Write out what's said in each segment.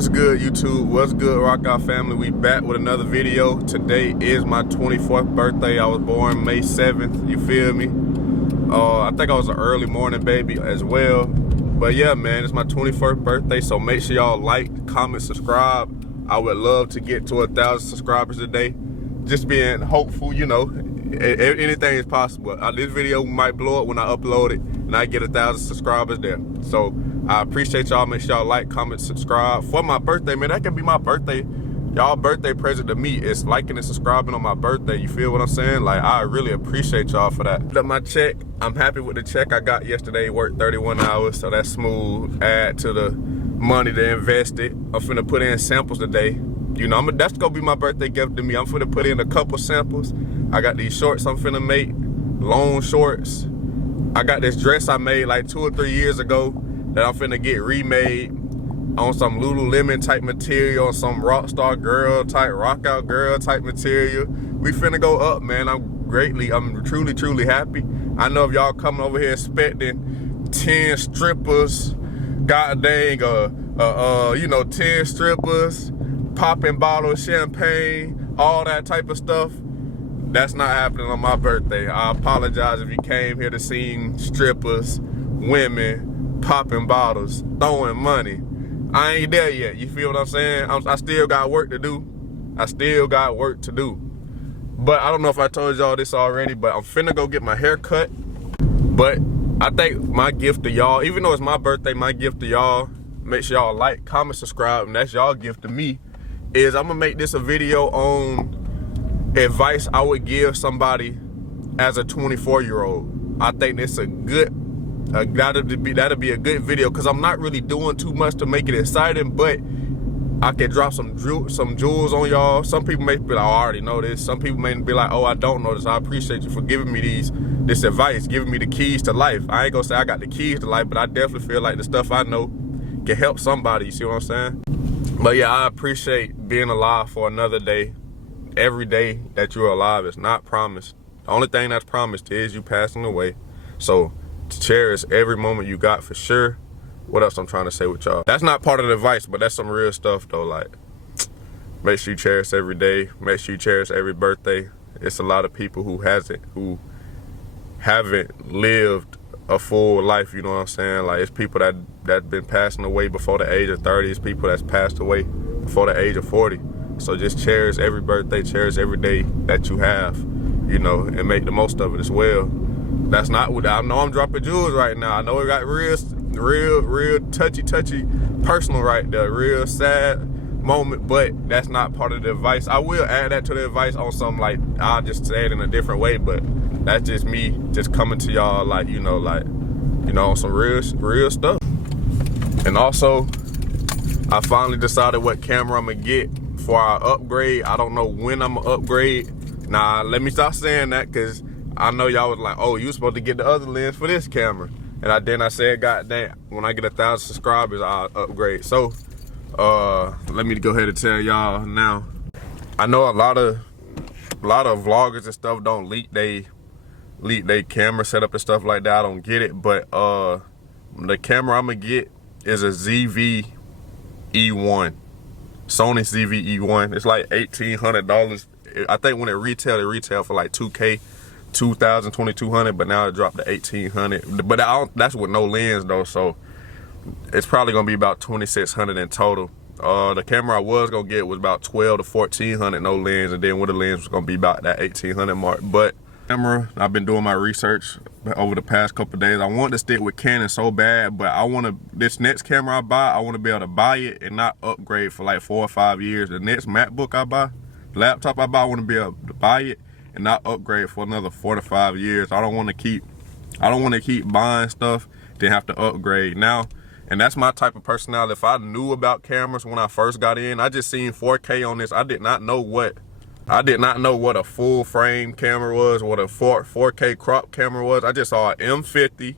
What's good, YouTube? What's good, Rock Out family? We back with another video. Today is my 24th birthday. I was born May 7th, you feel me? I think I was an early morning baby as well. But yeah, man, it's my 21st birthday, so make sure y'all like, comment, subscribe. I would love to get to 1,000 subscribers today. Just being hopeful, you know, anything is possible. This video might blow up when I upload it and I get 1,000 subscribers there. So I appreciate y'all. Make sure y'all like, comment, subscribe. For my birthday, man, that can be my birthday. Y'all birthday present to me is liking and subscribing on my birthday. You feel what I'm saying? Like, I really appreciate y'all for that. Got my check. I'm happy with the check I got yesterday. Worked 31 hours, so that's smooth. Add to the money to invest it. I'm finna put in samples today. You know, that's gonna be my birthday gift to me. I'm finna put in a couple samples. I got these shorts I'm finna make, long shorts. I got this dress I made like 2 or 3 years ago that I'm finna get remade on some Lululemon type material, on some Rockstar Girl type, Rock Out Girl type material. We finna go up, man. I'm truly happy. I know if y'all coming over here expecting 10 strippers, god dang, you know, 10 strippers, popping bottles, champagne, all that type of stuff, that's not happening on my birthday. I apologize if you came here to see strippers, women, popping bottles, throwing money. I ain't there yet, you feel what I'm saying? I still got work to do. But I don't know if I told y'all this already, but I'm finna go get my hair cut. But I think my gift to y'all, even though it's my birthday, my gift to y'all, make sure y'all like, comment, subscribe, and that's y'all gift to me, is I'm gonna make this a video on advice I would give somebody as a 24-year-old. I think it's a good, that'll be a good video, because I'm not really doing too much to make it exciting, but I can drop some jewels on y'all. Some people may be like, oh, I already know this. Some people may be like, oh, I don't know this. I appreciate you for giving me this advice, giving me the keys to life. I ain't gonna say I got the keys to life, but I definitely feel like the stuff I know can help somebody, you see what I'm saying? But yeah, I appreciate being alive for another day. Every day that you're alive is not promised. The only thing that's promised is you passing away. So cherish every moment you got for sure. What else I'm trying to say with y'all? That's not part of the advice, but that's some real stuff though. Like, make sure you cherish every day. Make sure you cherish every birthday. It's a lot of people who haven't lived a full life, you know what I'm saying? Like, it's people that's been passing away before the age of 30. It's people that's passed away before the age of 40. So just cherish every birthday, cherish every day that you have, you know, and make the most of it as well. That's not what, I know I'm dropping jewels right now. I know it got real touchy personal right there, real sad moment, but that's not part of the advice. I will add that to the advice on some, like, I'll just say it in a different way, but that's just me just coming to y'all, like, you know, on some real stuff. And also, I finally decided what camera I'm gonna get for our upgrade. I don't know when I'm gonna upgrade. Nah, let me stop saying that, because I know y'all was like, oh, you supposed to get the other lens for this camera. And then I said, god damn, when I get 1,000 subscribers, I'll upgrade. So, let me go ahead and tell y'all now. I know a lot of vloggers and stuff don't leak they camera setup and stuff like that. I don't get it, but the camera I'm gonna get is a ZV-E1, Sony ZV-E1. It's like $1,800. I think when it retail for like 2K, 2,000, 2,200, but now it dropped to 1,800. But that's with no lens though, so it's probably gonna be about 2,600 in total. The camera I was gonna get was about 1,200 to 1,400 no lens, and then with the lens was gonna be about that 1,800 mark. But camera, I've been doing my research over the past couple of days. I want to stick with Canon so bad, but this next camera I buy, I want to be able to buy it and not upgrade for like 4 or 5 years. The next MacBook I buy, laptop I buy, I want to be able to buy it and not upgrade for another 4 to 5 years. I don't want to keep buying stuff, then have to upgrade now. And that's my type of personality. If I knew about cameras when I first got in, I just seen 4K on this. I did not know what a full frame camera was, what a 4K crop camera was. I just saw an M50,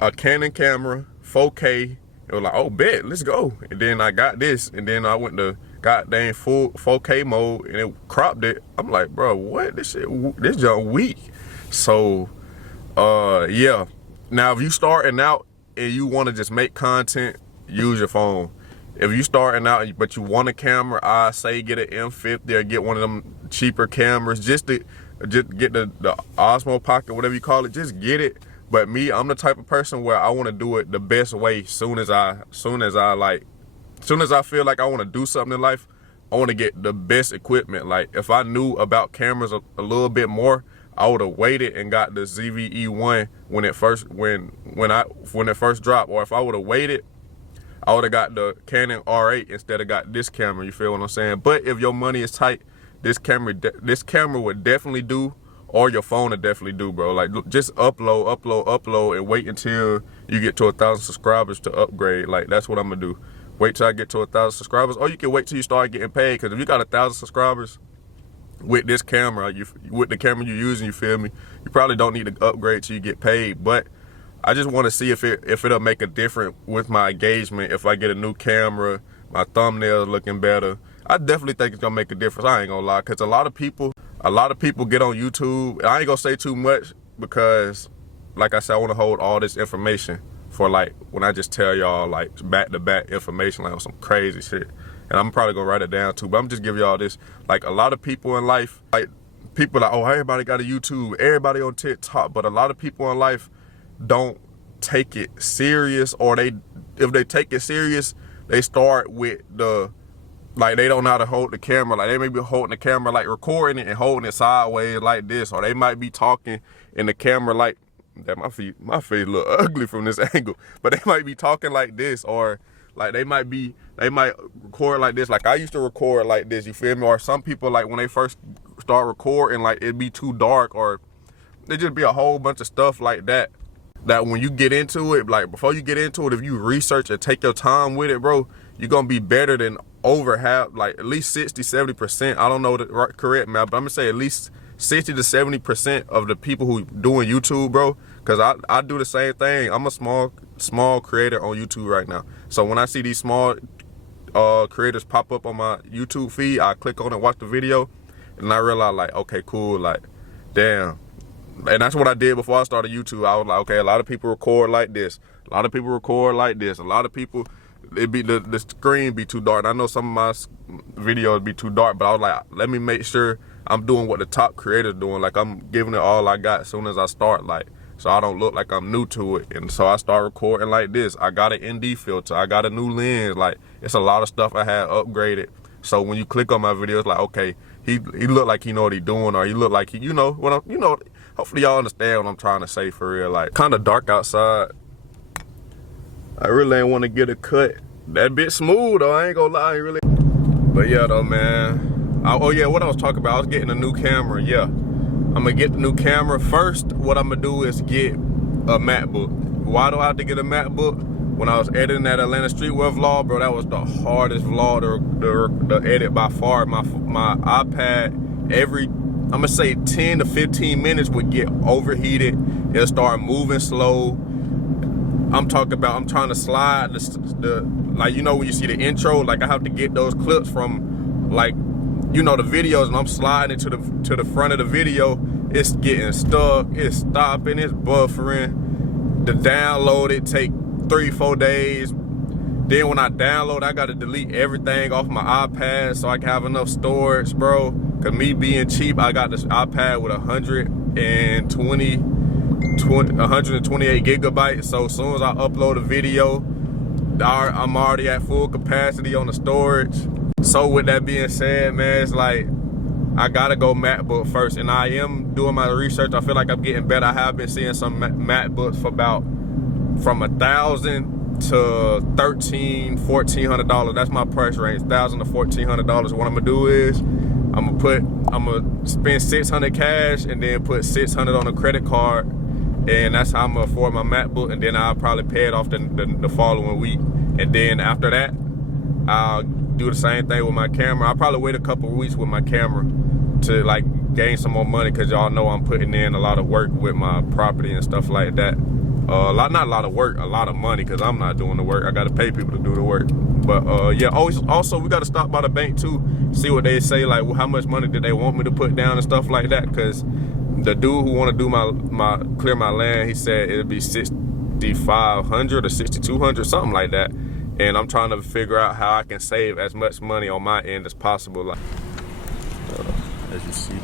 a Canon camera, 4K. It was like, oh, bet, let's go. And then I got this, and then I went to goddamn full 4K mode, and it cropped it. I'm like, bro, what? This junk weak. So, yeah. Now, if you starting out and you want to just make content, use your phone. if you starting out but you want a camera, I say get an M50 or get one of them cheaper cameras. Just get the Osmo Pocket, whatever you call it. Just get it. But me, I'm the type of person where I want to do it the best way. Soon as I feel like I want to do something in life, I want to get the best equipment. Like if I knew about cameras a little bit more, I would have waited and got the ZV-E1 when it first dropped. Or if I would have waited, I would have got the Canon R8 instead of got this camera. You feel what I'm saying? But if your money is tight, this camera would definitely do, or your phone would definitely do, bro. Like just upload, and wait until you get to 1,000 subscribers to upgrade. Like that's what I'm gonna do. Wait till I get to 1,000 subscribers, or you can wait till you start getting paid. Because if you got 1,000 subscribers with this camera, with the camera you're using, you feel me? You probably don't need to upgrade till you get paid. But I just want to see if it'll make a difference with my engagement. If I get a new camera, my thumbnails looking better. I definitely think it's gonna make a difference. I ain't gonna lie, because a lot of people get on YouTube. I ain't gonna say too much because, like I said, I want to hold all this information for like when I just tell y'all like back-to-back information, like on some crazy shit. And I'm probably gonna write it down too, but I'm just giving y'all this. Like a lot of people in life, like people like, oh, everybody got a YouTube, everybody on TikTok, but a lot of people in life don't take it serious, or if they take it serious, they start with like they don't know how to hold the camera. Like they may be holding the camera, like recording it and holding it sideways like this, or they might be talking in the camera like that. My face look ugly from this angle, but they might be talking like this, or like they might record like this. Like I used to record like this, you feel me? Or some people, like when they first start recording, like it'd be too dark, or there just be a whole bunch of stuff like that. That when you get into it, like before you get into it, if you research and take your time with it, bro, you're gonna be better than over half, like at least 60-70%. I don't know the correct math, but I'm gonna say at least 60 to 70% of the people who doing YouTube, bro. Cause I do the same thing. I'm a small creator on YouTube right now. So when I see these small creators pop up on my YouTube feed, I click on it, watch the video, and I realize like, okay, cool, like, damn. And that's what I did before I started YouTube. I was like, okay, a lot of people record like this. A lot of people record like this. A lot of people, it be the screen be too dark. I know some of my videos be too dark, but I was like, let me make sure I'm doing what the top creators doing. Like I'm giving it all I got as soon as I start, like, so I don't look like I'm new to it. And so I start recording like this. I got an ND filter. I got a new lens. Like it's a lot of stuff I had upgraded. So when you click on my videos, like, okay, he look like he know what he doing, or he look like he, hopefully y'all understand what I'm trying to say for real. Like kind of dark outside. I really ain't want to get a cut. That bit smooth though, I ain't gonna lie, really. But yeah though, man. Oh yeah, what I was talking about, I was getting a new camera. Yeah, I'm gonna get the new camera. First, what I'm gonna do is get a MacBook. Why do I have to get a MacBook? When I was editing that Atlanta streetwear vlog, bro, that was the hardest vlog to edit by far. My iPad, I'm gonna say 10 to 15 minutes would get overheated. It'll start moving slow. I'm trying to slide like, when you see the intro, like I have to get those clips from, like, the videos, and I'm sliding it to the front of the video. It's getting stuck, it's stopping, it's buffering. The download, it take 3-4 days. Then when I download, I gotta delete everything off my iPad so I can have enough storage, bro. Cause me being cheap, I got this iPad with 128 gigabytes. So as soon as I upload a video, I'm already at full capacity on the storage. So with that being said, man, it's like I gotta go MacBook first, and I am doing my research. I feel like I'm getting better. I have been seeing some MacBooks for from $1,000 to $1,400. That's my price range, $1,000 to $1,400. What I'm gonna do is I'm gonna spend $600 cash and then put $600 on a credit card, and that's how I'm gonna afford my MacBook. And then I'll probably pay it off the following week. And then after that, I'll do the same thing with my camera. I'll probably wait a couple of weeks with my camera to like gain some more money, because y'all know I'm putting in a lot of work with my property and stuff like that. Not a lot of work, a lot of money, because I'm not doing the work. I gotta pay people to do the work. But yeah, also we gotta stop by the bank too, see what they say, like how much money did they want me to put down and stuff like that. Because the dude who want to do clear my land, he said it'd be $6,500 or $6,200, something like that. and I'm trying to figure out how I can save as much money on my end as possible. Like, as you see,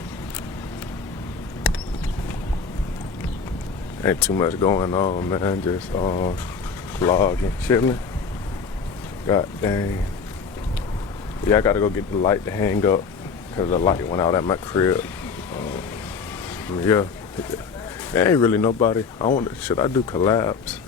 ain't too much going on, man. Just vlogging, chilling. God dang. Yeah, I gotta go get the light to hang up because the light went out at my crib. Yeah, there ain't really nobody. Should I do collabs?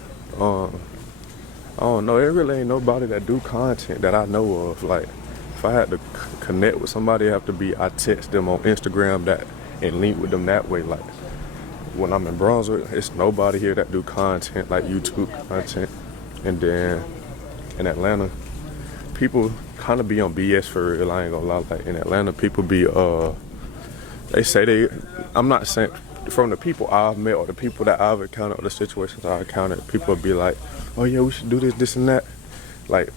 I don't know. There really ain't nobody that do content that I know of. Like, if I had to connect with somebody, it have to be I text them on Instagram and link with them that way. Like, when I'm in Brunswick, it's nobody here that do content like YouTube content. And then in Atlanta, people kind of be on BS for real. I ain't gonna lie. Like, in Atlanta, people be they say I'm not saying from the people I've met or the people that I've encountered or the situations I've encountered, people be like, oh yeah, we should do this and that. Like,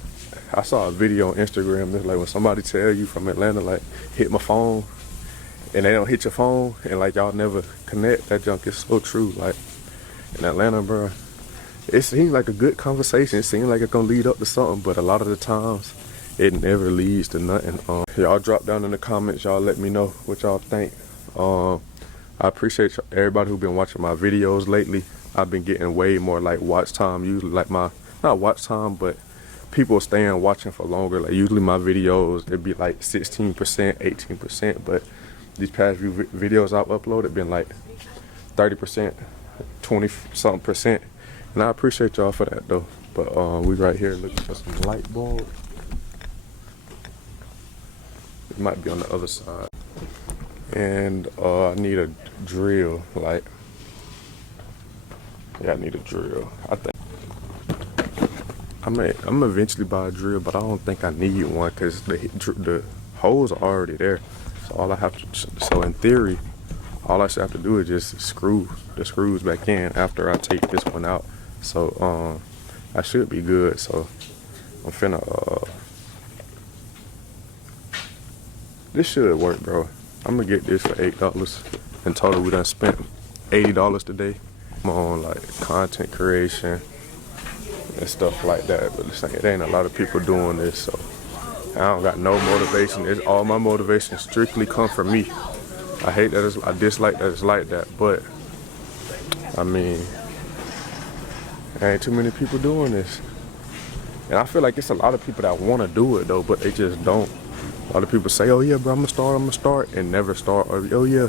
I saw a video on Instagram that's like, when somebody tell you from Atlanta, like, hit my phone, and they don't hit your phone, and like y'all never connect, that junk is so true. Like, in Atlanta, bro, it seems like a good conversation. It seems like it's gonna lead up to something, but a lot of the times it never leads to nothing. Y'all drop down in the comments, y'all let me know what y'all think. I appreciate everybody who's been watching my videos lately. I've been getting way more like watch time, usually like not watch time, but people staying watching for longer. Like, usually my videos, it'd be like 16%, 18%, but these past few videos I've uploaded been like 30%, 20-something%. And I appreciate y'all for that though. But we right here looking for some light bulbs. It might be on the other side. And I need a drill, like, yeah, I need a drill. I think I'm eventually buy a drill, but I don't think I need one because the holes are already there. So all I have to, so in theory, all I should have to do is just screw the screws back in after I take this one out. So I should be good. So I'm finna this should work, bro. I'm gonna get this for $8. In total, we done spent $80 today. I'm on like content creation and stuff like that, but it ain't a lot of people doing this, so I don't got no motivation. It's all my motivation strictly come from me. I hate that I dislike that it's like that, but I mean, there ain't too many people doing this. And I feel like it's a lot of people that want to do it though, but they just don't. A lot of people say, oh yeah, bro, I'm gonna start, and never start. Or, oh yeah,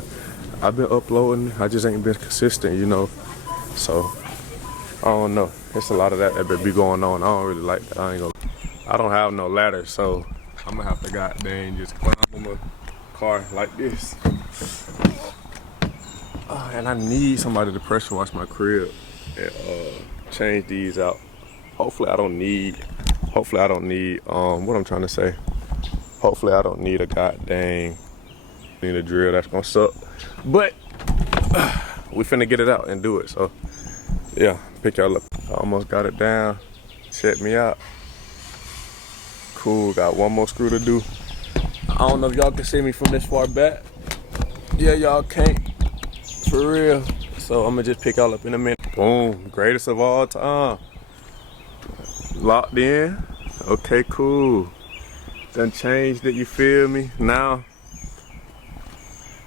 I've been uploading, I just ain't been consistent, you know. So, I don't know. It's a lot of that be going on. I don't really like that. I don't have no ladder, so I'm gonna have to goddamn just climb on my car like this. And I need somebody to pressure wash my crib and change these out. Hopefully I don't need, what I'm trying to say. Hopefully I don't need a need a drill that's gonna suck. But we finna get it out and do it. So yeah, pick y'all up. I almost got it down. Check me out. Cool, got one more screw to do. I don't know if y'all can see me from this far back. Yeah, y'all can't. For real. So I'm gonna just pick y'all up in a minute. Boom, greatest of all time. Locked in. Okay, cool. Done changed it, you feel me? Now,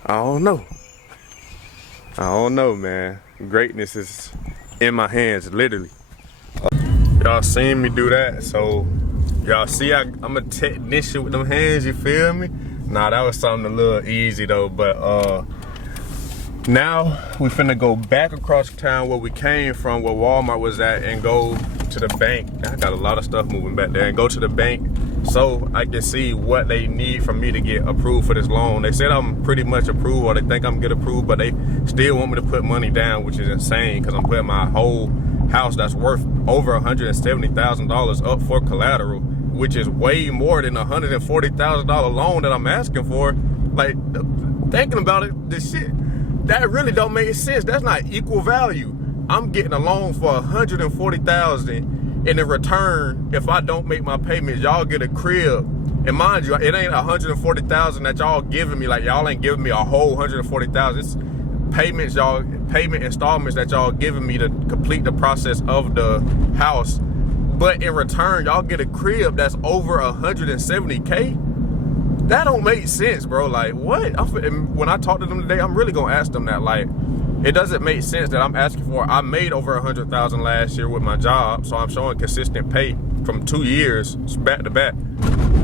I don't know, man. Greatness is in my hands, literally. Y'all seen me do that, so y'all see I'm a technician with them hands, you feel me? Nah, that was something a little easy though, but now we finna go back across town where we came from, where Walmart was at, and go to the bank. I got a lot of stuff moving back there, and go to the bank so I can see what they need from me to get approved for this loan. They said I'm pretty much approved, or they think I'm get approved, but they still want me to put money down, which is insane because I'm putting my whole house that's worth over $170,000 up for collateral, which is way more than a $140,000 loan that I'm asking for. Like, thinking about it, this shit, that really don't make sense. That's not equal value. I'm getting a loan for $140,000. And in return, if I don't make my payments, y'all get a crib. And mind you, it ain't $140,000 that y'all giving me. Like, y'all ain't giving me a whole $140,000. It's payments, payment installments that y'all giving me to complete the process of the house. but in return, y'all get a crib that's over 170K. That don't make sense, bro. Like, what? When I talk to them today, I'm really gonna ask them that. Like, it doesn't make sense that I'm asking for. I made over 100,000 last year with my job, so I'm showing consistent pay from 2 years back to back.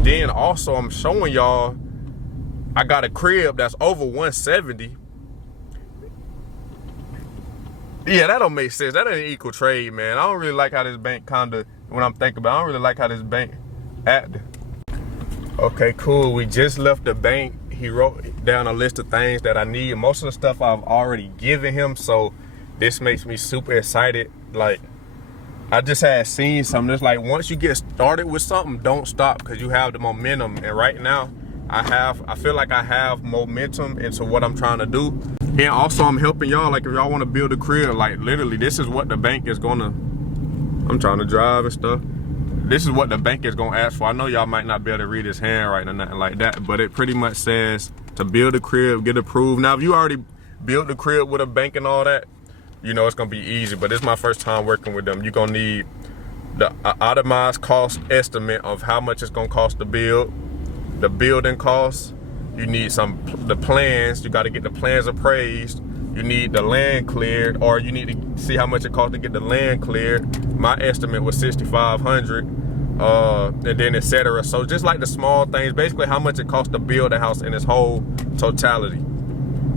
Then also, I'm showing y'all I got a crib that's over 170. Yeah, that don't make sense. That ain't equal trade, man. I don't really like how this bank kinda, when I'm thinking about it, I don't really like how this bank acting. Okay, cool. We just left the bank. He wrote down a list of things that I need. Most of the stuff I've already given him, so this makes me super excited. Like, I just had seen something. It's like, once you get started with something, don't stop, because you have the momentum. And right now, I feel like I have momentum into what I'm trying to do. And also, I'm helping y'all. Like, if y'all want to build a career, like, literally, this is what the bank is gonna, I'm trying to drive and stuff. This is what the bank is gonna ask for. I know y'all might not be able to read his handwriting or nothing like that, but it pretty much says to build a crib, get approved. Now, if you already built the crib with a bank and all that, you know it's gonna be easy, but this is my first time working with them. You're gonna need the itemized cost estimate of how much it's gonna cost to build, the building costs. You need the plans. You gotta get the plans appraised. You need the land cleared, or you need to see how much it costs to get the land cleared. My estimate was $6,500, and then etc. So just like the small things, basically how much it costs to build a house in its whole totality.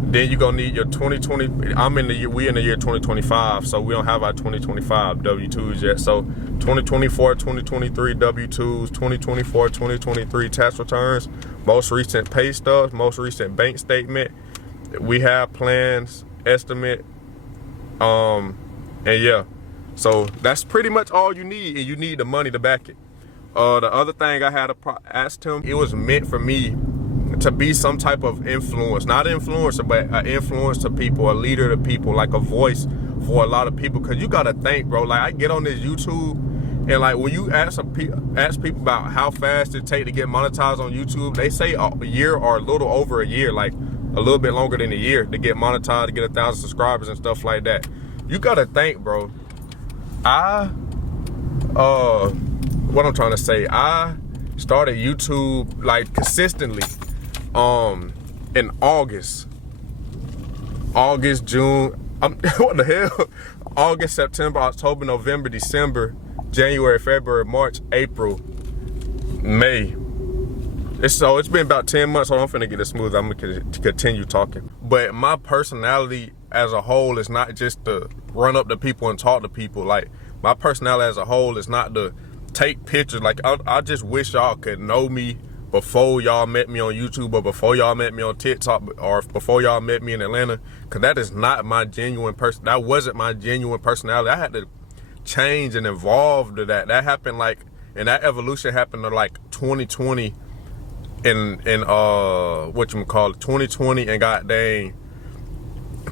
Then you're gonna need your 2020. We in the year 2025, so we don't have our 2025 W-2s yet. So 2024, 2023 W-2s, 2024, 2023 tax returns, most recent pay stubs, most recent bank statement. We have plans, estimate, and yeah. So that's pretty much all you need, and you need the money to back it. The other thing I had asked him, it was meant for me to be some type of influence, not an influencer, but an influence to people, a leader to people, like a voice for a lot of people. Cause you gotta think, bro, like I get on this YouTube, and like when you ask people about how fast it take to get monetized on YouTube, they say a year or a little over a year, like a little bit longer than a year to get monetized, to get 1,000 subscribers and stuff like that. You gotta think, bro. What I'm trying to say, I started YouTube like consistently in August, June, what the hell? August, September, October, November, December, January, February, March, April, May. It's been about 10 months, so I'm finna get it smooth. I'm gonna continue talking. But my personality as a whole is not just to run up to people and talk to people. Like, my personality as a whole is not to take pictures. Like, I just wish y'all could know me before y'all met me on YouTube, or before y'all met me on TikTok, or before y'all met me in Atlanta, because that is not my genuine person. That wasn't my genuine personality. I had to change and evolve to that. That happened and that evolution happened to 2020 in 2020 and god dang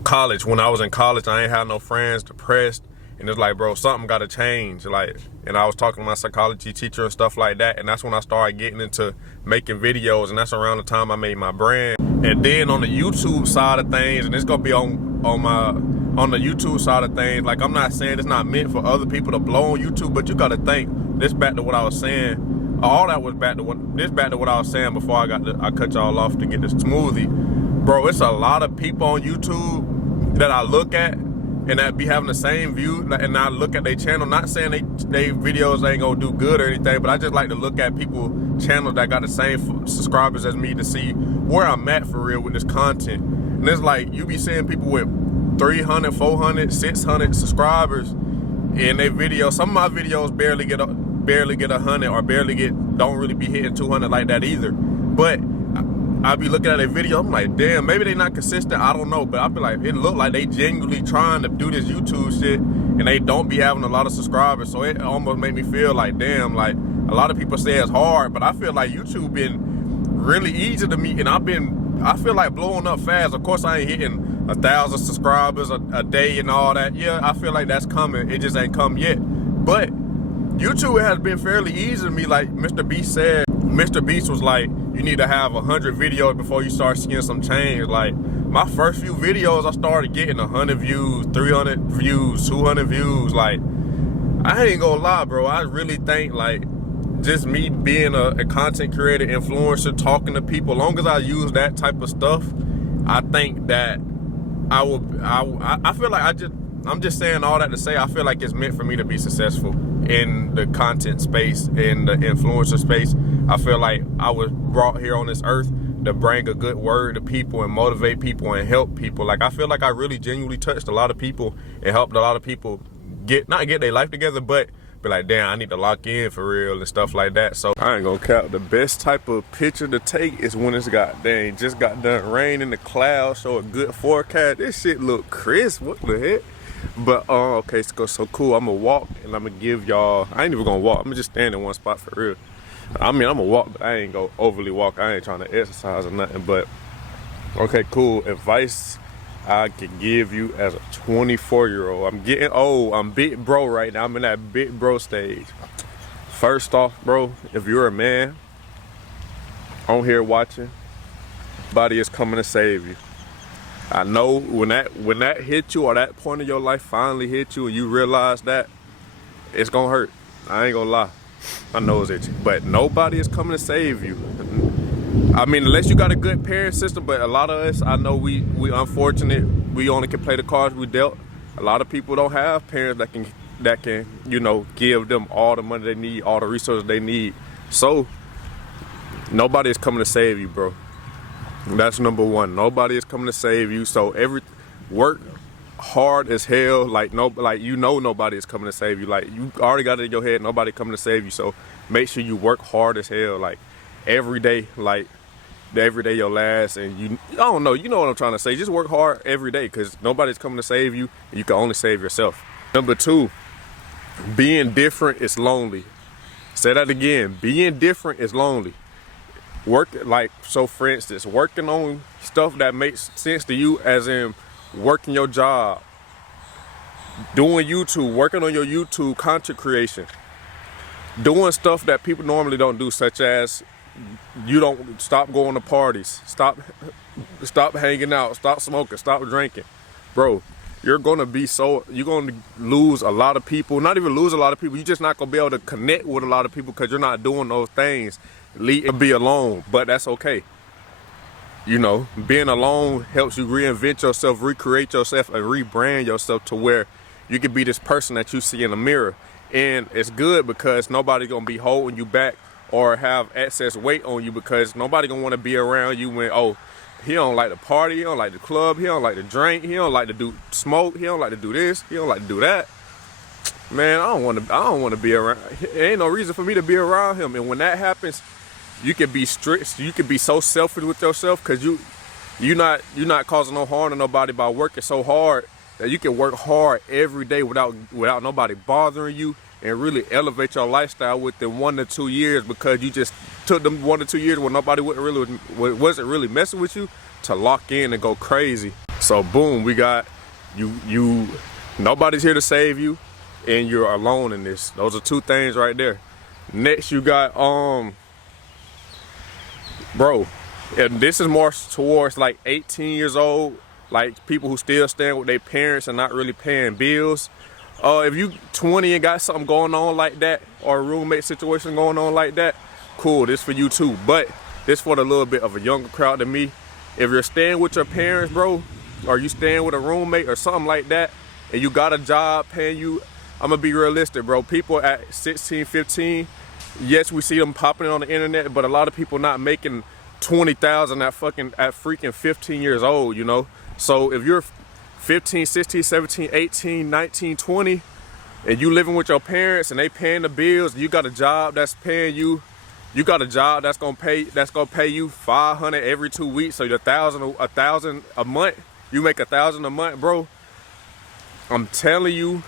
college. When I was in college, I ain't had no friends, depressed, and it's like, bro, something gotta change. And I was talking to my psychology teacher and stuff like that, and that's when I started getting into making videos, and that's around the time I made my brand. And then on the YouTube side of things, and it's gonna be on the YouTube side of things, like, I'm not saying it's not meant for other people to blow on YouTube, but you gotta think, this back to what I was saying, all that was back to what I was saying before I cut y'all off to get this smoothie. Bro, it's a lot of people on YouTube that I look at and that be having the same view, and I look at their channel, not saying they videos ain't gonna do good or anything, but I just like to look at people channels that got the same subscribers as me to see where I'm at for real with this content. And it's like, you be seeing people with 300, 400, 600 subscribers in their videos. Some of my videos barely get 100, or don't really be hitting 200 like that either. But I be looking at a video, I'm like, damn, maybe they not consistent, I don't know, but I be like, it look like they genuinely trying to do this YouTube shit, and they don't be having a lot of subscribers. So it almost made me feel like, damn, like, a lot of people say it's hard, but I feel like YouTube been really easy to me, and I feel like blowing up fast. Of course, I ain't hitting 1,000 subscribers a day and all that. Yeah, I feel like that's coming. It just ain't come yet. But YouTube has been fairly easy to me. Like Mr. Beast said, Mr. Beast was like, you need to have 100 videos before you start seeing some change. Like, my first few videos, I started getting 100 views, 300 views, 200 views. Like, I ain't gonna lie, bro. I really think like just me being a content creator, influencer, talking to people, long as I use that type of stuff, I think that I feel like I'm just saying all that to say I feel like it's meant for me to be successful in the content space, in the influencer space. I feel like I was brought here on this earth to bring a good word to people and motivate people and help people. Like I feel like I really genuinely touched a lot of people and helped a lot of people not get their life together, but be like, damn, I need to lock in for real and stuff like that. So I ain't gonna cap, the best type of picture to take is when it's just got done rain in the clouds, show a good forecast. This shit look crisp. What the heck? But okay, so cool. I'm gonna walk and I'm gonna give y'all, I ain't even gonna walk, I'm gonna just stand in one spot for real. I mean, I'm gonna walk, but I ain't gonna overly walk. I ain't trying to exercise or nothing. But okay, cool. Advice I can give you as a 24-year-old. I'm getting old. I'm big bro right now. I'm in that big bro stage. First off, bro, if you're a man on here watching, nobody is coming to save you. I know when that hit you, or that point of your life finally hit you and you realize that, it's gonna hurt. I ain't gonna lie. I know it's itchy, but nobody is coming to save you. I mean, unless you got a good parent system, but a lot of us, I know we unfortunate. We only can play the cards we dealt. A lot of people don't have parents that can, you know, give them all the money they need, all the resources they need. So nobody is coming to save you, bro. That's number one. Nobody is coming to save you. So work hard as hell. Like nobody is coming to save you. Like you already got it in your head, nobody coming to save you. So make sure you work hard as hell. Like every day, your last, and I don't know, you know what I'm trying to say. Just work hard every day, because nobody's coming to save you. You can only save yourself. Number two, being different is lonely. Say that again. Being different is lonely. So for instance, working on stuff that makes sense to you, as in working your job, doing YouTube, working on your YouTube content creation, doing stuff that people normally don't do, such as you don't stop going to parties, stop hanging out, stop smoking, stop drinking. Bro, you're gonna lose a lot of people. Not even lose a lot of people, you're just not gonna be able to connect with a lot of people because you're not doing those things. Be alone, but that's okay. You know, being alone helps you reinvent yourself, recreate yourself, and rebrand yourself to where you can be this person that you see in the mirror. And it's good because nobody's gonna be holding you back or have excess weight on you, because nobody gonna want to be around you when, oh, he don't like to party, he don't like the club, he don't like to drink, he don't like to do smoke, he don't like to do this, he don't like to do that. Man, I don't want to be around. There ain't no reason for me to be around him. And when that happens, you can be strict. You can be so selfish with yourself, because you're not causing no harm to nobody by working so hard that you can work hard every day without nobody bothering you, and really elevate your lifestyle within 1 to 2 years, because you just took them 1 to 2 years when nobody wasn't really messing with you, to lock in and go crazy. So boom, we got you. Nobody's here to save you, and you're alone in this. Those are two things right there. Next, you got bro, and this is more towards like 18 years old, like people who still staying with their parents and not really paying bills. If you 20 and got something going on like that, or a roommate situation going on like that, cool, this for you too. But this for the little bit of a younger crowd than me. If you're staying with your parents, bro, or you staying with a roommate or something like that, and you got a job paying you, I'm gonna be realistic, bro. People at 16, 15, yes, we see them popping on the internet, but a lot of people not making 20,000 at freaking 15 years old, you know? So if you're 15, 16, 17, 18, 19, 20, and you living with your parents and they paying the bills, you got a job that's paying you, you got a job that's gonna pay you $500 every 2 weeks, so you're $1,000 a month, you make $1,000 a month, bro. I'm telling you,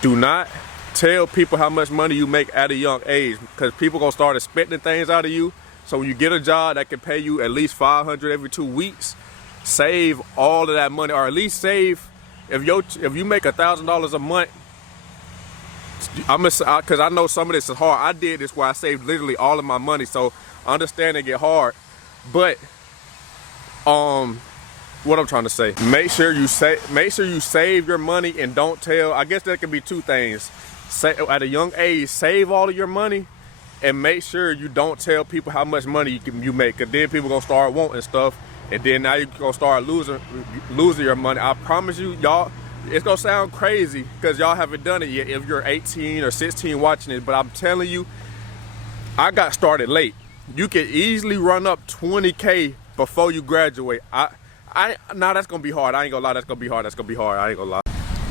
do not tell people how much money you make at a young age, because people gonna start expecting things out of you. So when you get a job that can pay you at least $500 every 2 weeks, save all of that money, or at least save, if you make $1,000 a month, because I know some of this is hard. I did this where I saved literally all of my money, so I understand it get hard. But what I'm trying to say, make sure you save your money, and don't tell. I guess that could be two things. at a young age, save all of your money and make sure you don't tell people how much money you make, because then people gonna start wanting stuff, and then now you're gonna start losing your money. I promise you, y'all, it's gonna sound crazy because y'all haven't done it yet if you're 18 or 16 watching it, but I'm telling you, I got started late. You can easily run up 20K before you graduate. Now that's gonna be hard. I ain't gonna lie, that's gonna be hard. I ain't gonna lie.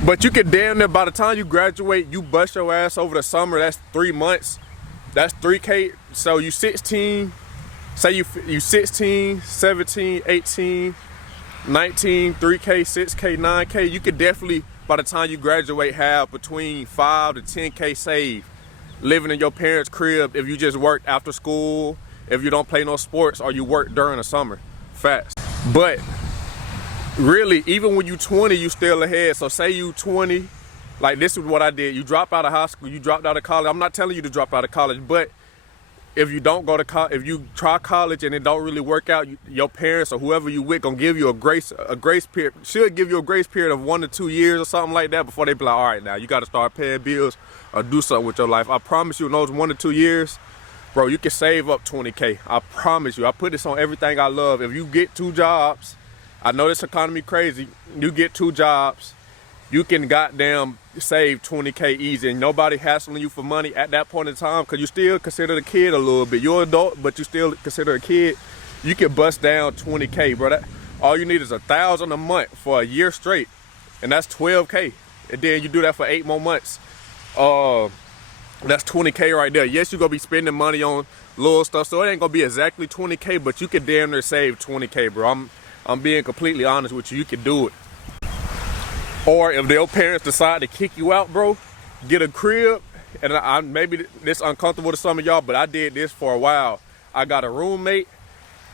But you can damn near, by the time you graduate, you bust your ass over the summer, that's 3 months. That's 3K. So you 16, say you 16, 17, 18, 19, 3K, 6K, 9K. You could definitely, by the time you graduate, have between 5 to 10K saved, living in your parents' crib if you just work after school, if you don't play no sports, or you work during the summer. Facts. But really, even when you 20, you still ahead. So say you 20, like this is what I did. You drop out of high school, you dropped out of college. I'm not telling you to drop out of college, but if you don't go to college, if you try college and it don't really work out, your parents or whoever you with gonna give you a grace period. Should give you a grace period of 1 to 2 years or something like that before they be like, all right, now you got to start paying bills or do something with your life. I promise you, in those 1 to 2 years, bro, you can save up 20K. I promise you. I put this on everything I love. If you get 2 jobs, I know this economy crazy. You get 2 jobs, you can goddamn save 20K easy, and nobody hassling you for money at that point in time, because you still consider a kid a little bit. You're an adult, but you still consider a kid. You can bust down 20K, bro. All you need is $1,000 a month for a year straight, and that's 12K. And then you do that for 8 more months. That's 20K right there. Yes, you're gonna be spending money on little stuff, so it ain't gonna be exactly 20K, but you can damn near save 20K, bro. I'm being completely honest with you. You can do it. Or if their parents decide to kick you out, bro, get a crib. And maybe this uncomfortable to some of y'all, but I did this for a while. I got a roommate,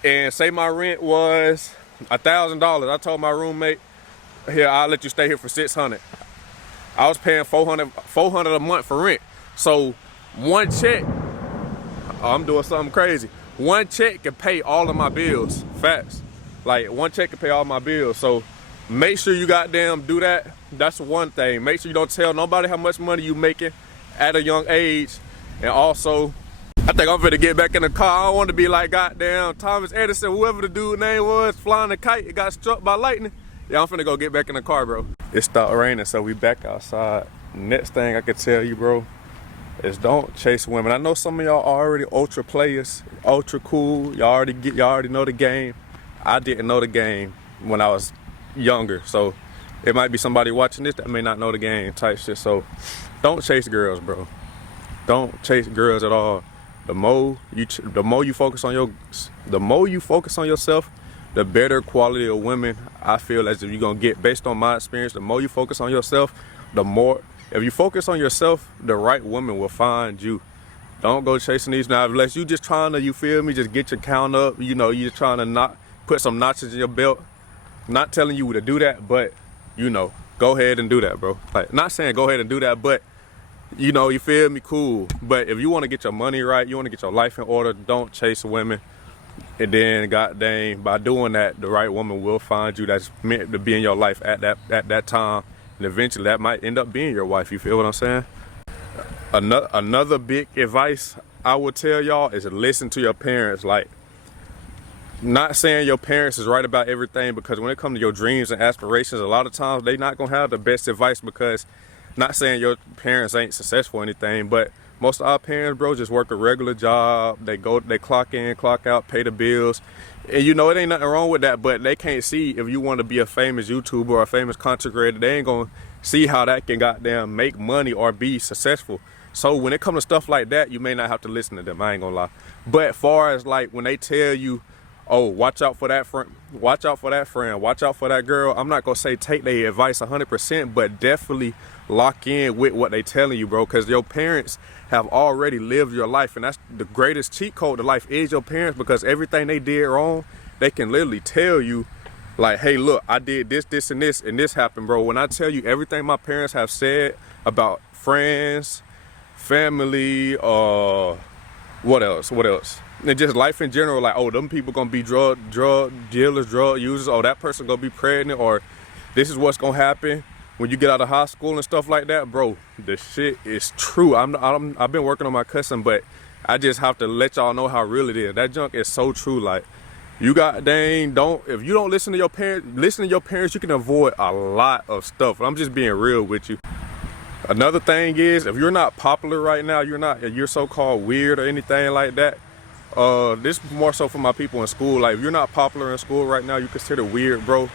and say my rent was $1,000. I told my roommate, here, I'll let you stay here for $600. I was paying $400 a month for rent. So one check, I'm doing something crazy. One check can pay all of my bills. Facts. Like, one check can pay all my bills. So make sure you goddamn do that. That's one thing. Make sure you don't tell nobody how much money you making at a young age. And also, I think I'm finna get back in the car. I don't want to be like goddamn Thomas Edison, whoever the dude name was, flying a kite. It got struck by lightning. Yeah, I'm finna go get back in the car, bro. It stopped raining, so we back outside. Next thing I could tell you, bro, is don't chase women. I know some of y'all already ultra players, ultra cool. Y'all already know the game. I didn't know the game when I was younger, so it might be somebody watching this that may not know the game type shit. So don't chase girls, bro. Don't chase girls at all. The more you focus on yourself, the better quality of women I feel as if you're gonna get. Based on my experience, the more you focus on yourself, if you focus on yourself, the right woman will find you. Don't go chasing these now unless you just trying to, you feel me, just get your count up. You know, you're trying to not put some notches in your belt. Not telling you to do that, but you know, go ahead and do that, bro. Like, not saying go ahead and do that, but you know, you feel me, cool. But if you want to get your money right, you want to get your life in order, don't chase women. And then, goddamn, by doing that, the right woman will find you that's meant to be in your life at that time. And eventually that might end up being your wife. You feel what I'm saying? Another big advice I would tell y'all is to listen to your parents. Like, not saying your parents is right about everything, because when it comes to your dreams and aspirations, a lot of times they not gonna have the best advice, because not saying your parents ain't successful or anything, but most of our parents, bro, just work a regular job. They clock in, clock out, pay the bills. And you know, it ain't nothing wrong with that, but they can't see if you want to be a famous YouTuber or a famous content creator. They ain't gonna see how that can goddamn make money or be successful. So when it comes to stuff like that, you may not have to listen to them, I ain't gonna lie. But far as like when they tell you, oh, watch out for that friend, watch out for that friend, watch out for that girl, I'm not gonna say take their advice 100%, but definitely lock in with what they telling you, bro, because your parents have already lived your life, and that's the greatest cheat code to life is your parents, because everything they did wrong, they can literally tell you, like, hey, look, I did this, this, and this happened, bro. When I tell you everything my parents have said about friends, family, what else? And just life in general, like, oh, them people gonna be drug dealers, drug users, oh, that person gonna be pregnant, or this is what's gonna happen. when you get out of high school and stuff like that, bro, the shit is true. I've been working on my cussing, but I just have to let y'all know how real it is. That junk is so true. Like, you if you don't listen to your parents, you can avoid a lot of stuff. I'm just being real with you. Another thing is, if you're not popular right now, you're so-called weird or anything like that. This is more so for my people in school. Like, if you're not popular in school right now, you consider weird, bro.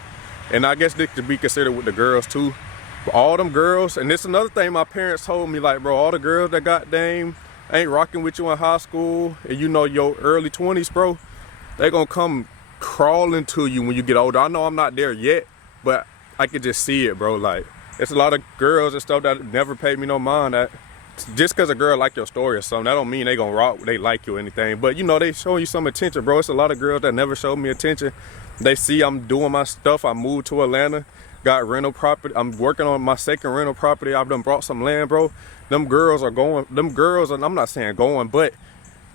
And I guess this could be considered with the girls too. But all them girls, and this is another thing my parents told me, like, bro, all the girls that goddamn ain't rocking with you in high school and you know your early 20s, bro, they gonna come crawling to you when you get older. I know I'm not there yet, but I can just see it, bro. Like, it's a lot of girls and stuff that never paid me no mind. That just because a girl like your story or something, that don't mean they gonna rock, they like you or anything. But you know, they show you some attention, bro. It's a lot of girls that never showed me attention. They see I'm doing my stuff. I moved to Atlanta, got rental property. I'm working on my second rental property. I've done brought some land, bro. Them girls, and I'm not saying going, but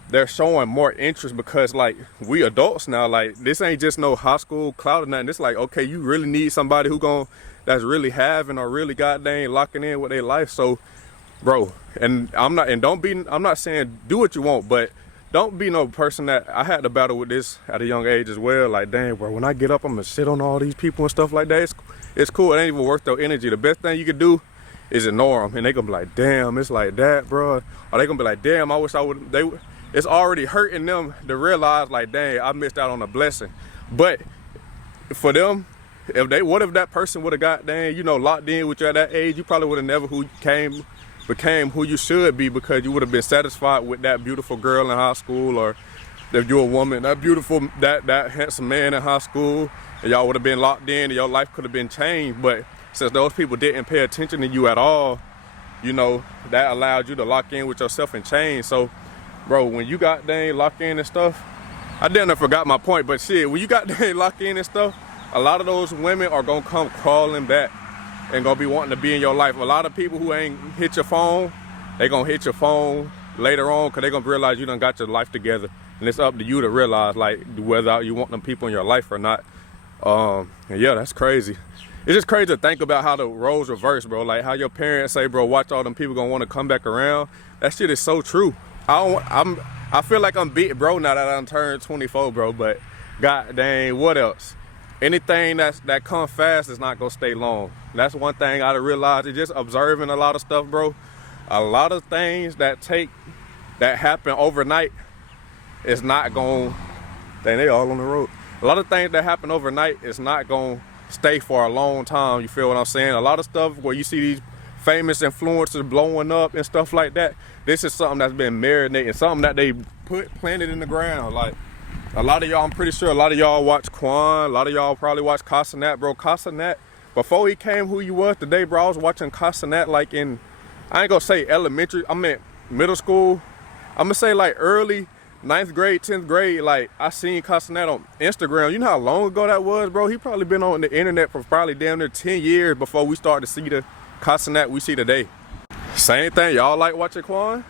they're showing more interest because, like, we adults now. Like, this ain't just no high school clout or nothing. It's like, okay, you really need somebody that's really having or really goddamn locking in with their life. So, bro, I'm not saying do what you want, but don't be no person that, I had to battle with this at a young age as well. Like, dang, bro, when I get up, I'm gonna shit on all these people and stuff like that. It's cool. It ain't even worth their energy. The best thing you could do is ignore them, and they gonna be like, damn, it's like that, bro. Or they gonna be like, damn, I wish I would. It's already hurting them to realize, like, dang, I missed out on a blessing. But for them, what if that person would have got, dang, locked in with you at that age, you probably would have never became who you should be, because you would have been satisfied with that beautiful girl in high school, or if you're a woman, that handsome man in high school, and y'all would have been locked in and your life could have been changed. But since those people didn't pay attention to you at all, that allowed you to lock in with yourself and change. So, bro, when you got dang locked in and stuff, I damn near forgot my point, but shit, when you got dang locked in and stuff, a lot of those women are gonna come crawling back and gonna be wanting to be in your life. A lot of people who ain't hit your phone, they gonna hit your phone later on, because they gonna realize you done got your life together. And it's up to you to realize, like, whether you want them people in your life or not. And yeah, that's crazy. It's just crazy to think about how the roles reverse, bro. Like, how your parents say, bro, watch all them people gonna want to come back around. That shit is so true. I feel like I'm big, bro, now that I done turned 24, bro. But god dang, what else? Anything that comes fast is not gonna stay long. That's one thing I realized. It's just observing a lot of stuff, bro. A lot of things that happen overnight is not gonna. Dang, they all on the road. A lot of things that happen overnight is not gonna stay for a long time. You feel what I'm saying? A lot of stuff where you see these famous influencers blowing up and stuff like that, this is something that's been marinating, something that they planted in the ground. Like, a lot of y'all, I'm pretty sure a lot of y'all watch Quan, a lot of y'all probably watch Casanat, bro. Casanat, before he came who he was today, bro, I was watching Casanat like in, I ain't gonna say elementary, I meant middle school. I'm gonna say like early 9th grade, 10th grade. Like, I seen Casanat on Instagram. You know how long ago that was, bro? He probably been on the internet for probably damn near 10 years before we started to see the Casanat we see today. Same thing, y'all like watching Quan?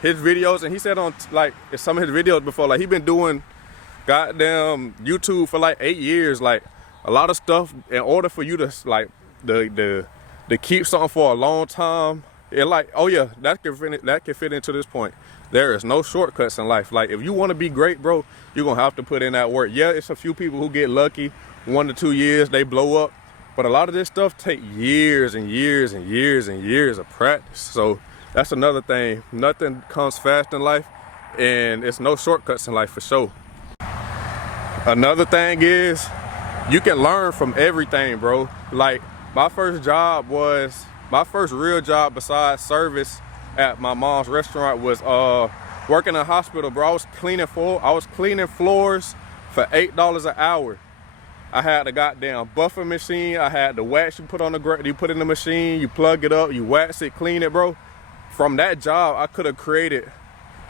His videos, and he said on like some of his videos before, like, he been doing goddamn YouTube for like 8 years. Like, a lot of stuff, in order for you to like to keep something for a long time, it like, oh yeah, that can fit into this point. There is no shortcuts in life. Like, if you want to be great, bro, you're gonna have to put in that work. Yeah, it's a few people who get lucky, 1 to 2 years, they blow up. But a lot of this stuff take years and years and years and years of practice. So that's another thing. Nothing comes fast in life, and it's no shortcuts in life for sure. Another thing is, you can learn from everything, bro. Like, my first real job besides service at my mom's restaurant was working in a hospital, bro. I was cleaning floors for $8 an hour. I had the goddamn buffer machine. I had the wax you put on the ground. You put in the machine, you plug it up, you wax it, clean it, bro. From that job, I could have created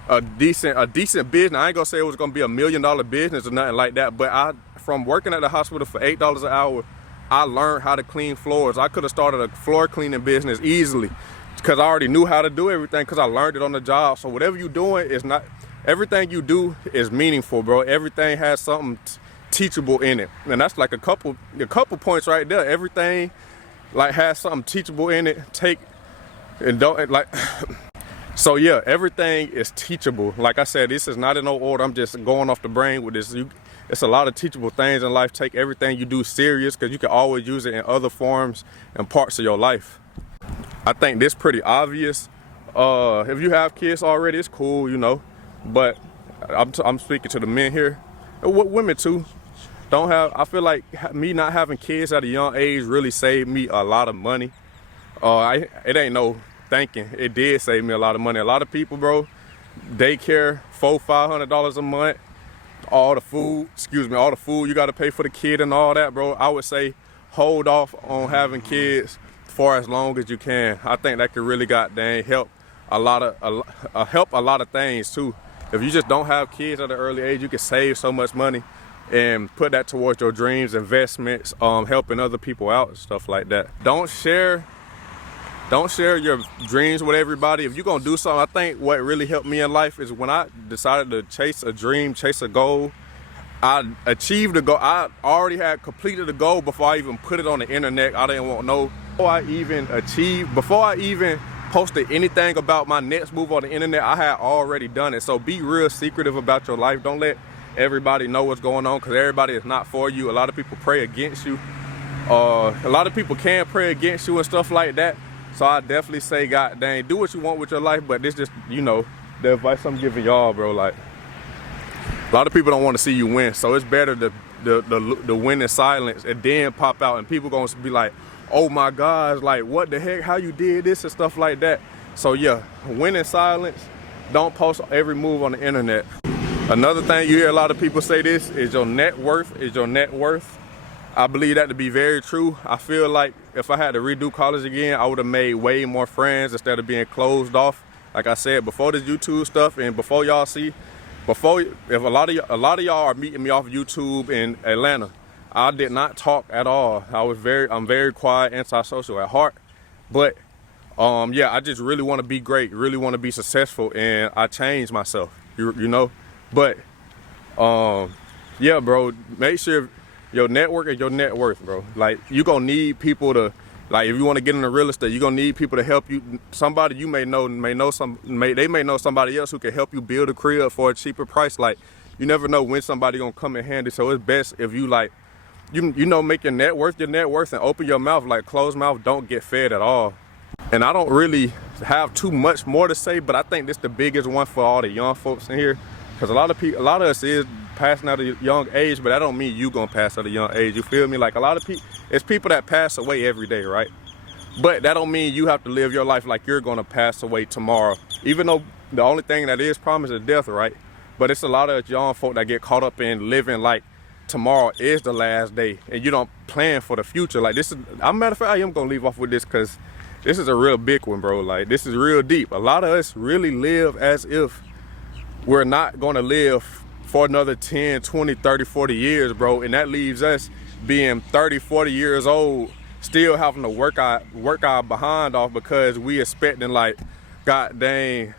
a decent business. I ain't gonna say it was gonna be $1 million business or nothing like that, but from working at the hospital for $8 an hour, I learned how to clean floors. I could have started a floor cleaning business easily, because I already knew how to do everything, because I learned it on the job. So whatever you're doing is not, everything you do is meaningful, bro. Everything has something teachable in it, and that's like a couple points right there. Everything like has something teachable in it. Take and don't like. So yeah, everything is teachable. Like I said, this is not in no order. I'm just going off the brain with this. It's a lot of teachable things in life. Take everything you do serious, because you can always use it in other forms and parts of your life. I think this pretty obvious. If you have kids already, it's cool, you know. But I'm speaking to the men here, women too. Don't have. I feel like me not having kids at a young age really saved me a lot of money. It ain't no thinking. It did save me a lot of money. A lot of people, bro, daycare, $400-500 a month. All the food you got to pay for the kid and all that, bro. I would say hold off on having kids for as long as you can. I think that could really goddamn help a lot of things too. If you just don't have kids at an early age, you can save so much money and put that towards your dreams, investments, helping other people out and stuff like that. Don't share your dreams with everybody. If you're gonna do something, I think what really helped me in life is when I decided to chase a dream, chase a goal, I achieved the goal. I already had completed the goal before I even put it on the internet. I didn't want no, before I even posted anything about my next move on the internet, I had already done it. So be real secretive about your life. Don't let everybody know what's going on, because everybody is not for you. A lot of people pray against you. A lot of people can pray against you and stuff like that. So I definitely say, God dang, do what you want with your life, but this just, you know, the advice I'm giving y'all, bro. Like, a lot of people don't want to see you win, so it's better to win in silence and then pop out, and people gonna be like, oh my gosh, like what the heck, how you did this and stuff like that. So yeah, win in silence. Don't post every move on the internet. Another thing you hear a lot of people say, this is your net worth is your net worth. I believe that to be very true. I feel like if I had to redo college again, I would have made way more friends instead of being closed off. Like I said, before this YouTube stuff and before y'all see, if a lot of y'all are meeting me off YouTube in Atlanta, I did not talk at all. I'm very quiet, antisocial at heart. But yeah, I just really want to be great, really want to be successful, and I changed myself, you know. But yeah, bro, make sure your network is your net worth, bro. Like, you gonna need people to, like, if you want to get into real estate, you gonna need people to help you. Somebody you may know they may know somebody else who can help you build a crib for a cheaper price. Like, you never know when somebody gonna come in handy. So it's best if you, like, you know, make your net worth and open your mouth. Like, closed mouth don't get fed at all. And I don't really have too much more to say, but I think this is the biggest one for all the young folks in here, because a lot of us is passing out at a young age, but that don't mean you gonna pass at a young age. You feel me? Like, a lot of people, it's people that pass away every day, right? But that don't mean you have to live your life like you're gonna pass away tomorrow, even though the only thing that is promised is death, right? But it's a lot of young folk that get caught up in living like tomorrow is the last day, and you don't plan for the future. Like, this is, as a matter of fact, I am gonna leave off with this because this is a real big one, bro. Like, this is real deep. A lot of us really live as if we're not gonna live for another 10, 20, 30, 40 years, bro. And that leaves us being 30, 40 years old, still having to work our behind off because we expecting, like, god dang,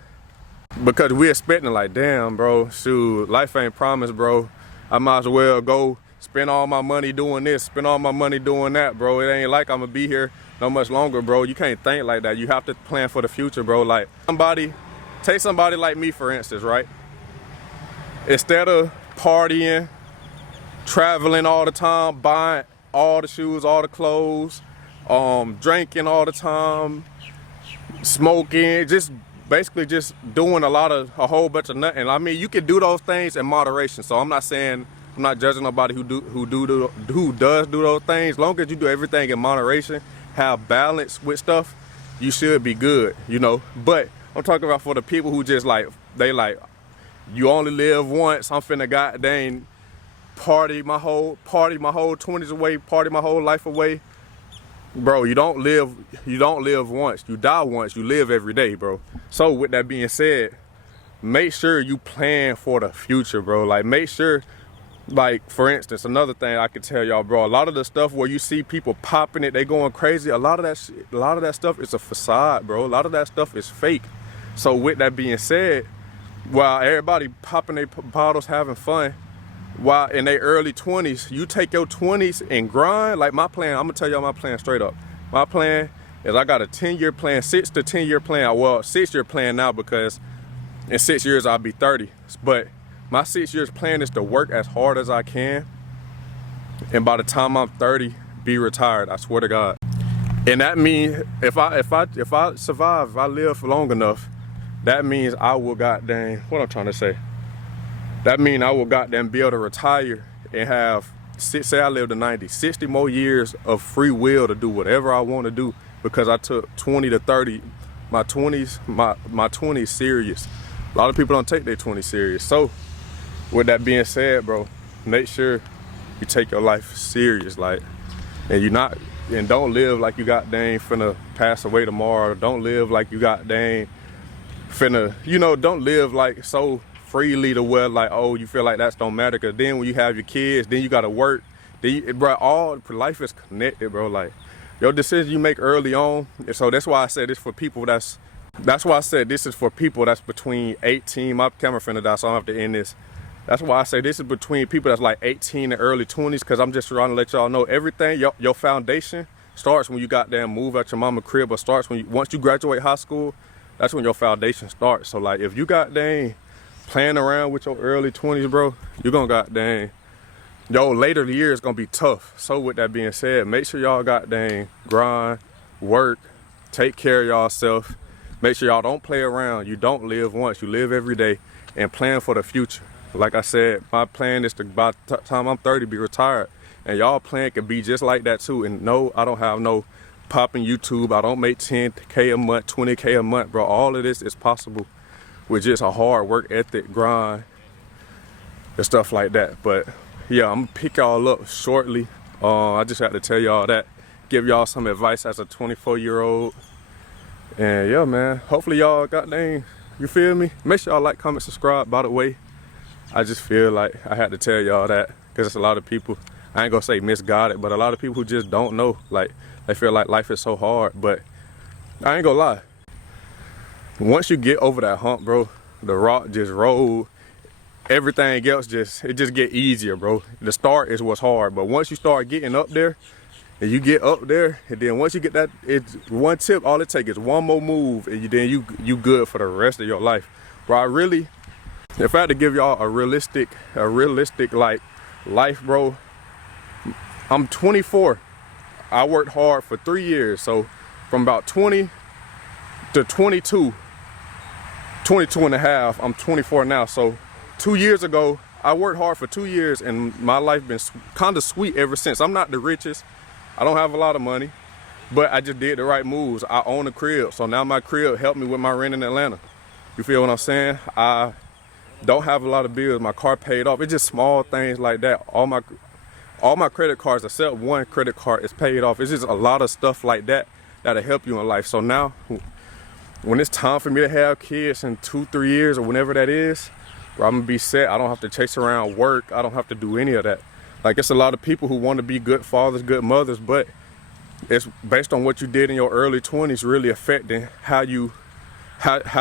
because we expecting, like, damn, bro, shoot, life ain't promised, bro. I might as well go spend all my money doing this, spend all my money doing that, bro. It ain't like I'm gonna be here no much longer, bro. You can't think like that. You have to plan for the future, bro. Like, take somebody like me, for instance, right? Instead of partying, traveling all the time, buying all the shoes, all the clothes, drinking all the time, smoking, just basically just doing a whole bunch of nothing. I mean, you can do those things in moderation. So I'm not judging nobody who does do those things. As long as you do everything in moderation, have balance with stuff, you should be good, you know. But I'm talking about for the people who just you only live once. I'm finna goddamn party my whole 20s away, party my whole life away. Bro, you don't live once. You die once. You live every day, bro. So with that being said, make sure you plan for the future, bro. Like, make sure, like, for instance, another thing I could tell y'all, bro, a lot of the stuff where you see people popping it, they going crazy, a lot of that stuff is a facade, bro. A lot of that stuff is fake. So with that being said, while everybody popping their bottles, having fun, while in their early 20s, you take your 20s and grind. Like, my plan, I'm gonna tell y'all my plan straight up. My plan is I got a 10-year plan, 6 to 10-year plan. Well, 6-year plan now because in 6 years I'll be 30. But my 6 years plan is to work as hard as I can, and by the time I'm 30, be retired. I swear to God. And that means if I survive, if I live long enough, that means I will goddamn, what I'm trying to say. That means I will goddamn be able to retire and have, say I live to 90, 60 more years of free will to do whatever I want to do, because I took 20 to 30, my 20s serious. A lot of people don't take their 20s serious. So with that being said, bro, make sure you take your life serious, like, and don't live like you got dang finna pass away tomorrow. Don't live like you got dang finna, don't live like so freely to where like, oh, you feel like that's don't matter. Cause then when you have your kids, then you gotta work. Bro, all life is connected, bro. Like your decisions you make early on. And so that's why I said this for people that's why I said this is for people that's between 18. My camera finna die, so I don't have to end this. That's why I say this is between people that's like 18 and early 20s, because I'm just trying to let y'all know everything, your foundation starts when you goddamn move out your mama crib, or starts when once you graduate high school. That's when your foundation starts. So like if you goddamn playing around with your early 20s, bro, you're gonna goddamn, your later years gonna be tough. So with that being said, make sure y'all goddamn grind, work, take care of yourself. Make sure y'all don't play around. You don't live once, you live every day, and plan for the future. Like I said, my plan is to, by the time I'm 30, be retired. And y'all plan can be just like that too. And no, I don't have no popping YouTube. I don't make 10K a month, 20K a month, bro. All of this is possible with just a hard work ethic, grind, and stuff like that. But yeah, I'm gonna pick y'all up shortly. I just had to tell y'all that, give y'all some advice as a 24-year-old. And yeah, man, hopefully y'all goddamn, you feel me? Make sure y'all like, comment, subscribe, by the way. I just feel like I had to tell y'all that, because it's a lot of people, I ain't gonna say misguided, but a lot of people who just don't know. Like, they feel like life is so hard, but I ain't gonna lie. Once you get over that hump, bro, the rock just roll. Everything else it just get easier, bro. The start is what's hard, but once you start getting up there, and you get up there, and then once you get that, it's one tip, all it takes is one more move, and then you good for the rest of your life. Bro, if I had to give y'all a realistic like life, bro, I'm 24. I worked hard for 3 years. So from about 20 to 22 and a half, I'm 24 now. So 2 years ago, I worked hard for 2 years, and my life been kind of sweet ever since. I'm not the richest. I don't have a lot of money, but I just did the right moves. I own a crib. So now my crib helped me with my rent in Atlanta. You feel what I'm saying? I don't have a lot of bills. My car paid off. It's just small things like that. All my credit cards, except one credit card, is paid off. It's just a lot of stuff like that that'll help you in life. So now, when it's time for me to have kids in 2-3 years or whenever that is, bro, I'm gonna be set. I don't have to chase around work. I don't have to do any of that. Like, it's a lot of people who want to be good fathers, good mothers, but it's based on what you did in your early 20s really affecting how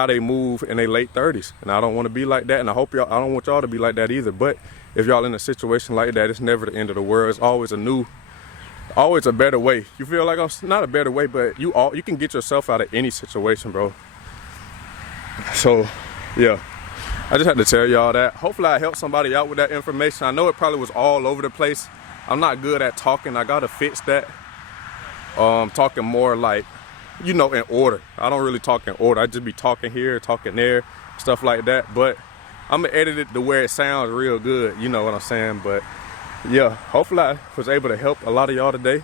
they move in their late 30s. And I don't want to be like that, and I don't want y'all to be like that either. But if y'all in a situation like that, it's never the end of the world. It's always always a better way. You feel like not a better way, but you can get yourself out of any situation, bro. So yeah, I just had to tell y'all that. Hopefully I helped somebody out with that information. I know it probably was all over the place. I'm not good at talking. I gotta fix that. Talking more like, in order. I don't really talk in order. I just be talking here, talking there, stuff like that. But I'm gonna edit it to where it sounds real good. You know what I'm saying? But yeah, hopefully I was able to help a lot of y'all today.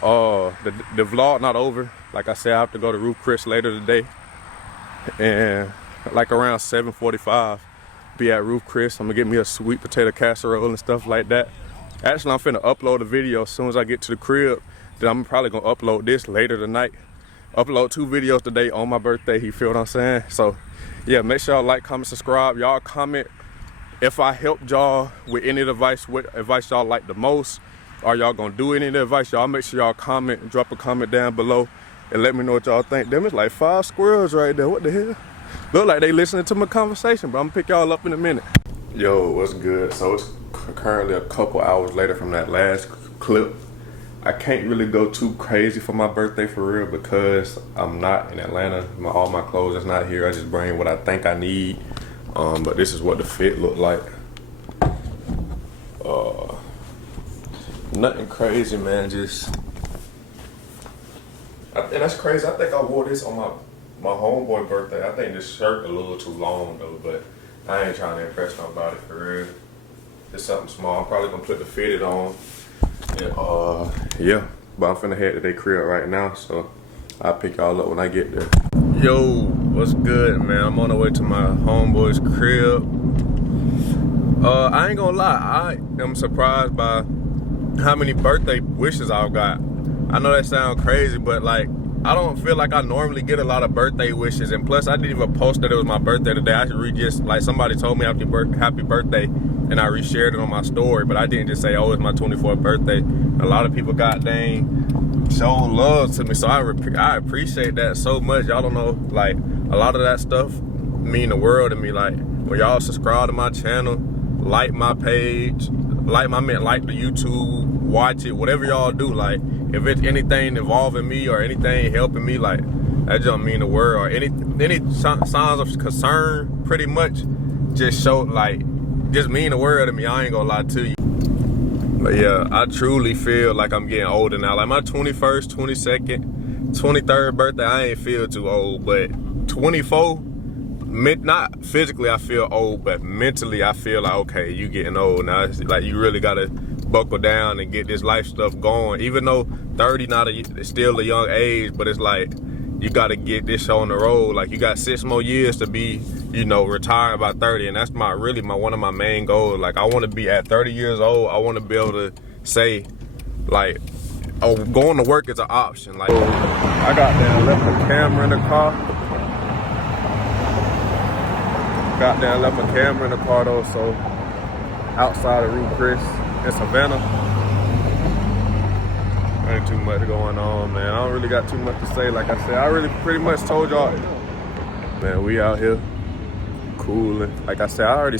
The vlog not over. Like I said, I have to go to Ruth's Chris later today, and like around 7:45, be at Ruth's Chris. I'm gonna get me a sweet potato casserole and stuff like that. Actually, I'm finna upload a video as soon as I get to the crib. Then I'm probably gonna upload this later tonight. Upload 2 videos today on my birthday. You feel what I'm saying? So yeah, make sure y'all like, comment, subscribe. Y'all comment if I helped y'all with any advice, what advice y'all like the most. Are y'all gonna do any of the advice? Y'all make sure y'all comment, drop a comment down below, and let me know what y'all think. Them is like 5 squirrels right there. What the hell? Look like they listening to my conversation, but I'm gonna pick y'all up in a minute. Yo, what's good? So it's currently a couple hours later from that last clip. I can't really go too crazy for my birthday for real because I'm not in Atlanta. All my clothes is not here. I just bring what I think I need. But this is what the fit look like. Nothing crazy, man. And that's crazy. I think I wore this on my homeboy birthday. I think this shirt a little too long though, but I ain't trying to impress nobody for real. It's something small. I'm probably gonna put the fitted on. And, yeah. But I'm finna head to their crib right now, so I'll pick y'all up when I get there. Yo, what's good, man? I'm on the way to my homeboy's crib. I ain't gonna lie, I am surprised by how many birthday wishes I've got. I know that sounds crazy, but like, I don't feel like I normally get a lot of birthday wishes. And plus, I didn't even post that it was my birthday today. I just like somebody told me happy birthday, and I reshared it on my story. But I didn't just say, oh, it's my 24th birthday. A lot of people showing love to me, so I appreciate that so much. Y'all don't know, like, a lot of that stuff mean the world to me. Like, when y'all subscribe to my channel, like my page, like the YouTube, watch it, whatever y'all do, like, if it's anything involving me or anything helping me, like, that just mean the world. Or any signs of concern, pretty much, just mean the world to me. I ain't gonna lie to you. But yeah, I truly feel like I'm getting older now. Like my 21st, 22nd, 23rd birthday, I ain't feel too old, but 24, not physically I feel old, but mentally I feel like, okay, you getting old now. It's like you really gotta buckle down and get this life stuff going. Even though 30 it's still a young age, but it's like you gotta get this show on the road. Like you got 6 more years to be, retired by 30, and that's one of my main goals. Like I want to be at 30 years old. I want to be able to say, like, oh, going to work is an option. Like I got there and left the camera in the car. Left my camera in the car though, so outside of Ruth Chris in Savannah. Ain't too much going on, man. I don't really got too much to say. Like I said, I really pretty much told y'all, man, we out here cooling. Like I said, I already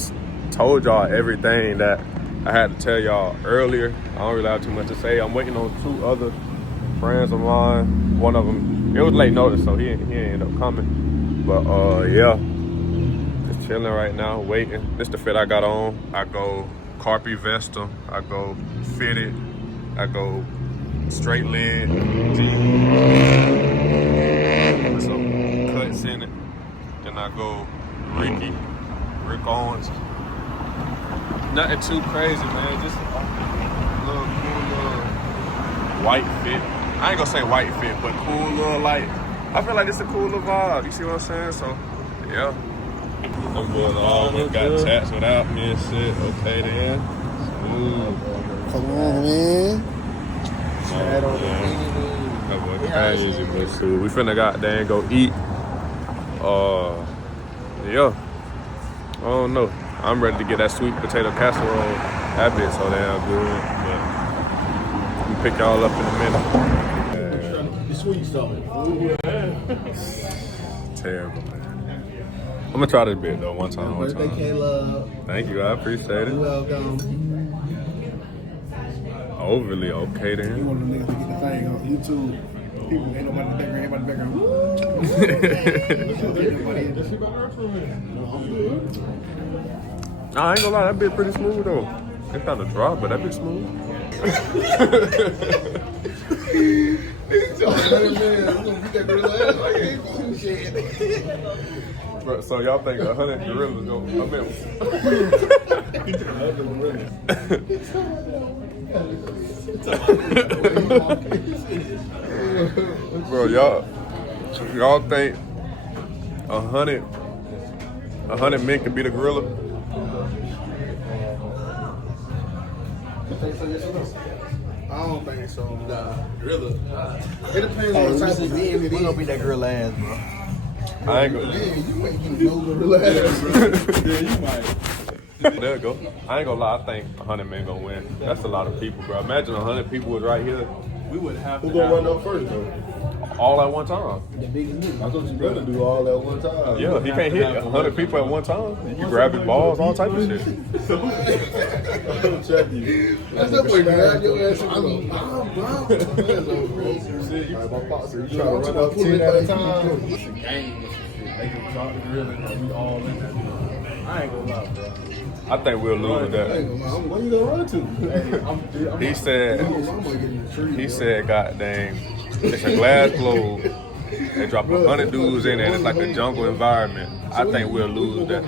told y'all everything that I had to tell y'all earlier. I don't really have too much to say. I'm waiting on 2 other friends of mine. One of them, it was late notice, so he ain't end up coming. But yeah, just chilling right now, waiting. This the fit I got on. I go Carpi Vesta, I go fitted, I go straight leg, with some cuts in it. Then I go Rick Owens. Nothing too crazy, man. Just a little cool little white fit. I ain't gonna say white fit, but cool little, like, I feel like it's a cool little vibe. You see what I'm saying? So, yeah. Them boys almost got tats without me and shit. Okay, then. Smooth. Come on, man. That boy crazy, but so we finna goddamn go eat. Yeah. I don't know. I'm ready to get that sweet potato casserole. That bitch so damn good. But we pick y'all up in a minute. The sweet stuff. Terrible, man. I'm gonna try this bit though one time. Birthday, Caleb. Thank you, I appreciate it. You're welcome. Overly okay You then. want the niggas to get the thing on YouTube. People ain't nobody in the background, I ain't gonna lie, that bit pretty smooth though. It's kinda dry, but that bit smooth. Bro, so y'all think 100 gorillas go? Bro, y'all think 100 men could beat a gorilla? I don't think so. Nah, gorilla. It depends on the type of being We gonna beat that gorilla ass, bro. I ain't gonna. Man, you ain't getting no gorilla ass. Yeah, you might. There you go. I ain't gonna lie, I think 100 men gonna win. That's a lot of people, bro. Imagine 100 people was right here. We would have Who to gonna have run up first, though? all at one time. The biggest nigga. I thought you better do all at one time. Yeah, he can't hit 100 people at one time. You can grab his balls, all type of shit. I'm checking you. That's that boy grab your ass and go, My pops said, you trying to run up 10 at a time? It's a game. They can drop the drill and we all in that. I ain't gonna lie, bro. I think we'll lose that. Where you gonna run to? Hey, He said, God dang, it's a glass globe. They drop 100 dudes in there. It's like a jungle environment. I think we'll lose that.